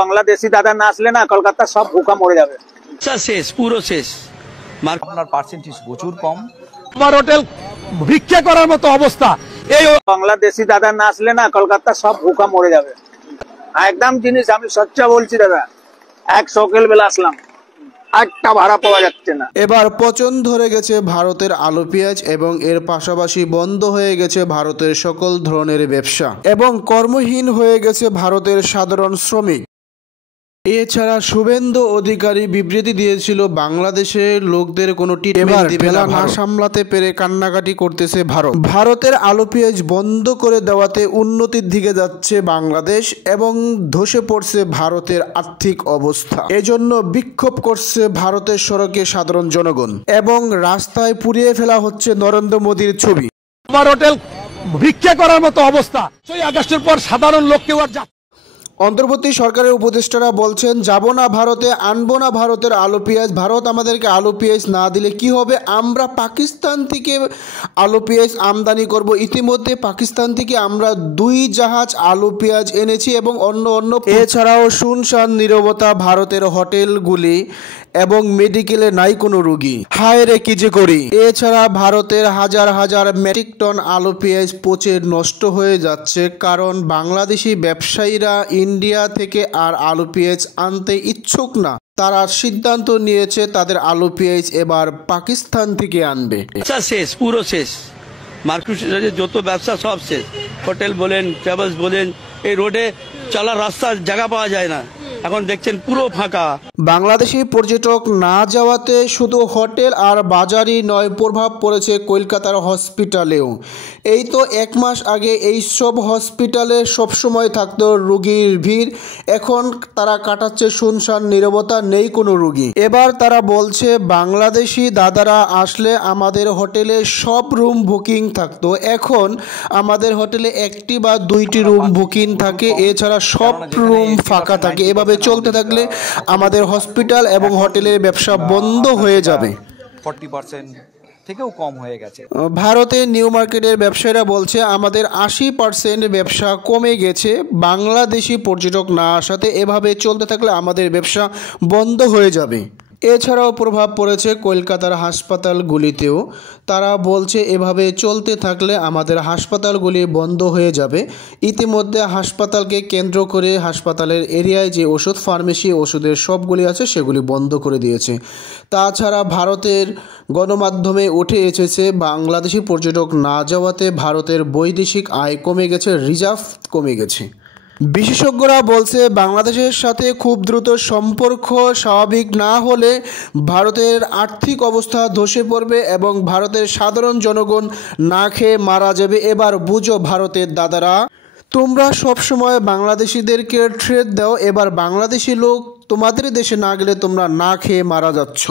বাংলাদেশি দাদা না আসলে না কলকাতা সব ভুকা মরে যাবে। শেষ, পুরো শেষ। আপনার পার্সেন্টেজ প্রচুর কম। আমার হোটেল ভিক্ষা করার মতো অবস্থা। এই বাংলাদেশি দাদা না আসলে না কলকাতা সব ভুকা মরে যাবে একদম। জিনিস আমি সচ্চা বলছি দাদা, এক সকাল বেলা আসলাম, একটা ভাড়া পাওয়া যাচ্ছে না। এবার পচন ধরে গেছে ভারতের আলু পেঁয়াজ এবং এর পাশাপাশি বন্ধ হয়ে গেছে ভারতের সকল ধরনের ব্যবসা এবং কর্মহীন হয়ে গেছে ভারতের সাধারণ শ্রমিক। এছাড়া শুভেন্দু অধিকারী বিবৃতি দিয়েছিল বাংলাদেশের লোকদের কোনো ট্রিটমেন্ট দিবে না, না সামলাতে পেরে কান্নাকাটি করতেছে ভারত। ভারতের আলু পেঁয়াজ বন্ধ করে দেওয়াতে উন্নতির দিকে যাচ্ছে বাংলাদেশ এবং ধসে পড়ছে ভারতের আর্থিক অবস্থা। এজন্য বিক্ষোভ করছে ভারতের সড়কে সাধারণ জনগণ এবং রাস্তায় পুড়িয়ে ফেলা হচ্ছে নরেন্দ্র মোদীর ছবি। আমার হোটেল ভিক্ষা করার মতো অবস্থা। 6 আগস্টের পর সাধারণ লোক কেউ আর অন্তর্বর্তী সরকারের উপদেষ্টারা বলছেন, যাব না ভারতে, আনবো না ভারতের আলু পেঁয়াজ। ভারত আমাদেরকে আলু পেঁয়াজ না দিলে কি হবে? আমরা পাকিস্তান থেকে আলু পেঁয়াজ আমদানি করব। ইতিমধ্যে পাকিস্তান থেকে আমরা 2 জাহাজ আলু পেঁয়াজ এনেছি এবং অন্য এছাড়াও শুনশান নীরবতা ভারতের হোটেলগুলি এবং মেডিকেলে নাই কোনো রোগী। হায় রে কি যে করি। এছাড়া ভারতের হাজার হাজার মেট্রিক টন আলু পেঁয়াজ পচে নষ্ট হয়ে যাচ্ছে, কারণ বাংলাদেশি ব্যবসায়ীরা ইন্ডিয়া থেকে আর আলু পেঁয়াজ আনতে ইচ্ছুক না। তারা সিদ্ধান্ত নিয়েছে তাদের আলু পেঁয়াজ এবার পাকিস্তান থেকে আনবে। শেষ, পুরো শেষ। মার্কেট যত ব্যবসা সব শেষ। হোটেল বলেন, ট্রাভেলস বলেন, এই রোডে চলার রাস্তার জায়গা পাওয়া যায় না। এখন দেখছেন পুরো ফাঁকা। বাংলাদেশি পর্যটক না যাওয়াতে শুধু হোটেল আর বাজারই নয়, প্রভাব পড়েছে কলকাতার হসপিটালেও। এই তো 1 মাস আগে এই সব হসপিটালে সবসময় থাকতো রোগীর ভিড়, এখন তারা কাটাচ্ছে শুনশান নীরবতা, নেই কোনো রোগী। এবার তারা বলছে বাংলাদেশি দাদারা আসলে আমাদের হোটেলে সব রুম বুকিং থাকতো, এখন আমাদের হোটেলে 1টি বা 2টি রুম বুকিং থাকে, এছাড়া সব রুম ফাঁকা থাকে। এভাবে চলতে থাকলে আমাদের হসপিটাল এবং হোটেলের ব্যবসা বন্ধ হয়ে যাবে। 40% থেকেও কম হয়ে গেছে। ভারতের নিউ মার্কেটের ব্যবসায়ীরা বলছে আমাদের 80% ব্যবসা কমে গেছে বাংলাদেশি পর্যটক না আসাতে। এভাবে চলতে থাকলে আমাদের ব্যবসা বন্ধ হয়ে যাবে। এছাড়াও প্রভাব পড়েছে কলকাতার হাসপাতালগুলিতেও। তারা বলছে এভাবে চলতে থাকলে আমাদের হাসপাতালগুলি বন্ধ হয়ে যাবে। ইতিমধ্যে হাসপাতালকে কেন্দ্র করে হাসপাতালের এরিয়ায় যে ওষুধ ফার্মেসি ওষুধের সবগুলি আছে সেগুলি বন্ধ করে দিয়েছে। তাছাড়া ভারতের গণমাধ্যমে উঠে এসেছে বাংলাদেশি পর্যটক না যাওয়াতে ভারতের বৈদেশিক আয় কমে গেছে, রিজার্ভ কমে গেছে। বিশেষজ্ঞরা বলছে বাংলাদেশের সাথে খুব দ্রুত সম্পর্ক স্বাভাবিক না হলে ভারতের আর্থিক অবস্থা ধসে পড়বে এবং ভারতের সাধারণ জনগণ না খেয়ে মারা যাবে। এবার বুঝো ভারতের দাদারা, তোমরা সবসময় বাংলাদেশিদেরকে থ্রেট দাও, এবার বাংলাদেশি লোক তোমাদের দেশে না গেলে তোমরা না খেয়ে মারা যাচ্ছ।